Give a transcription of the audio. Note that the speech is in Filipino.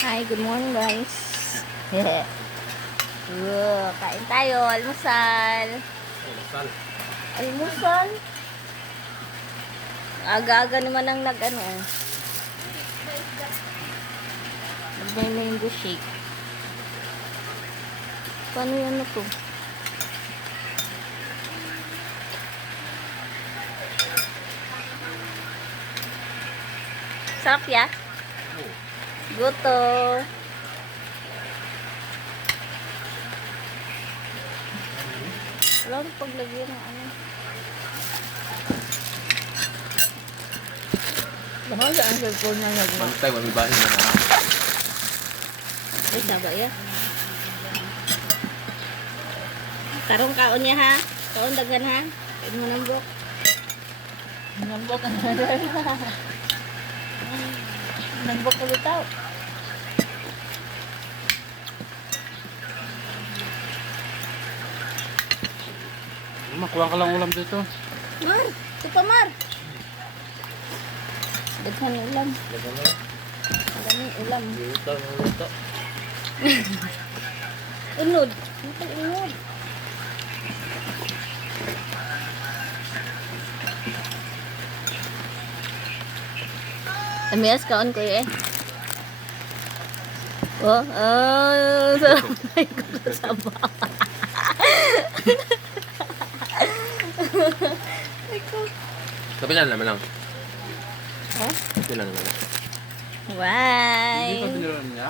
Hi, good morning guys. Kain tayo, almusal. Almusal. Almusal? Aga-aga naman ang nag-ano. Nag-mango shake. Paano yan na to? Sarap ya? Guto. Wala rin paglagyan ng ano. Bahala ang cellphone na nagma. Bantay, mamibahin na na. Ay, saba ya. Karong kaon niya ha. Kaon dagan ha. Kain mo ng bok. Ng bok ang ng bok ulit tao. Makuha ka lang ulam dito. Mar! Ito pa Mar! Daghan ng ulam. Lagan na. Ang daming ulam. Luto, luto. Unod. Ano pang unod? Amias kaon ko eh. Sabay ko na sabay. Sabi lang naman lang. Ha? Sabi lang naman lang. Why? Hindi pa sinilang niya?